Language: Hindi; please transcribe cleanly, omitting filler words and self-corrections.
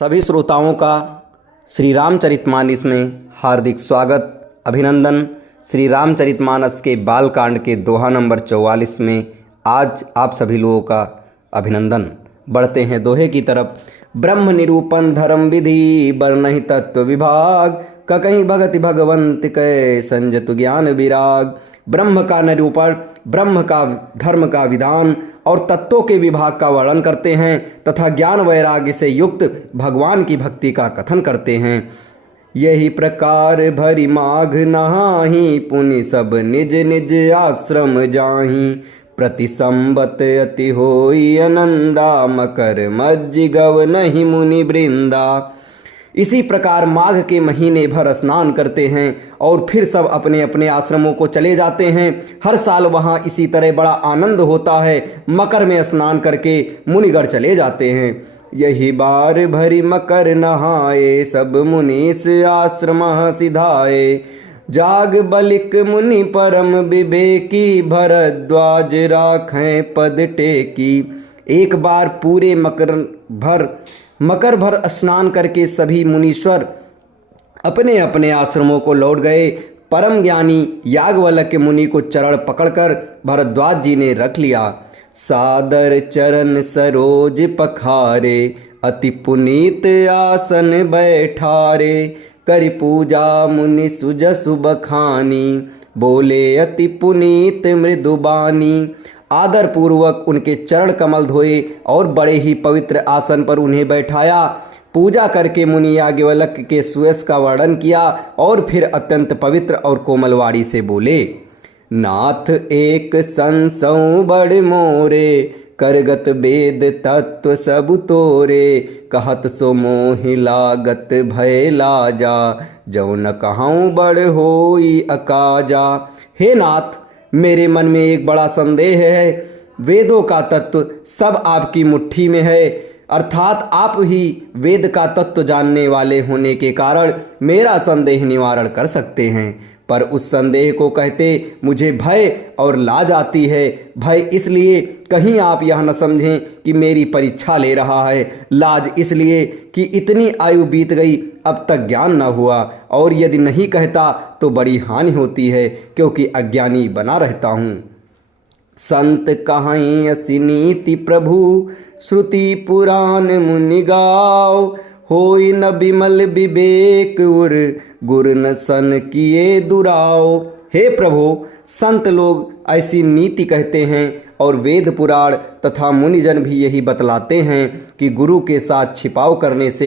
सभी श्रोताओं का श्री रामचरितमानस में हार्दिक स्वागत अभिनंदन। श्री रामचरितमानस के बालकांड के दोहा नंबर 44 में आज आप सभी लोगों का अभिनंदन। बढ़ते हैं दोहे की तरफ। ब्रह्म निरूपण धर्म विधि बरनहि तत्व विभाग, ककहीं भगति भगवंत कै संजतु ज्ञान विराग। ब्रह्म का निरूपण, ब्रह्म का धर्म का विधान और तत्वों के विभाग का वर्णन करते हैं तथा ज्ञान वैराग्य से युक्त भगवान की भक्ति का कथन करते हैं। यही प्रकार भरी माघ नहाही, पुनि सब निज निज आश्रम जाही। प्रति संबत अति होई आनंदा, मकर मज्जि गव नहीं मुनि वृंदा। इसी प्रकार माघ के महीने भर स्नान करते हैं और फिर सब अपने अपने आश्रमों को चले जाते हैं। हर साल वहाँ इसी तरह बड़ा आनंद होता है। मकर में स्नान करके मुनिगढ़ चले जाते हैं। यही बार भरी मकर नहाए, सब मुनीस आश्रम सिधाए। जाग बलिक मुनि परम विवेकी, भरद्वाज राखें पद टेकी। एक बार पूरे मकर भर स्नान करके सभी मुनीश्वर अपने अपने आश्रमों को लौट गए। परम ज्ञानी याज्ञवल्क्य मुनि को चरण पकड़कर भरद्वाज जी ने रख लिया। सादर चरण सरोज पखारे, अति पुनीत आसन बैठारे। करि पूजा मुनि सुजसु बखानी, बोले अति पुनीत मृदुबानी। आदर पूर्वक उनके चरण कमल धोए और बड़े ही पवित्र आसन पर उन्हें बैठाया। पूजा करके मुनि याज्ञवल्क्य के सुयश का वर्णन किया और फिर अत्यंत पवित्र और कोमल वाणी से बोले। नाथ एक संसौ बड़ मोरे, करगत वेद तत्व सब तोरे। कहत सो मोहि लागत भय लाजा, जौ न कहूँ बड़ होई अकाजा। हे नाथ, मेरे मन में एक बड़ा संदेह है। वेदों का तत्व सब आपकी मुट्ठी में है, अर्थात आप ही वेद का तत्व जानने वाले होने के कारण मेरा संदेह निवारण कर सकते हैं। पर उस संदेह को कहते मुझे भय और लाज आती है। भय इसलिए कहीं आप यह न समझें कि मेरी परीक्षा ले रहा है। लाज इसलिए कि इतनी आयु बीत गई, अब तक ज्ञान न हुआ, और यदि नहीं कहता तो बड़ी हानि होती है, क्योंकि अज्ञानी बना रहता हूँ। संत कहाई असी नीति प्रभु, श्रुति पुराण मुनि गाओ। होई न बिमल विवेक उर, गुर न सन किए दुराओ। हे प्रभु, संत लोग ऐसी नीति कहते हैं और वेद पुराण तथा मुनिजन भी यही बतलाते हैं कि गुरु के साथ छिपाव करने से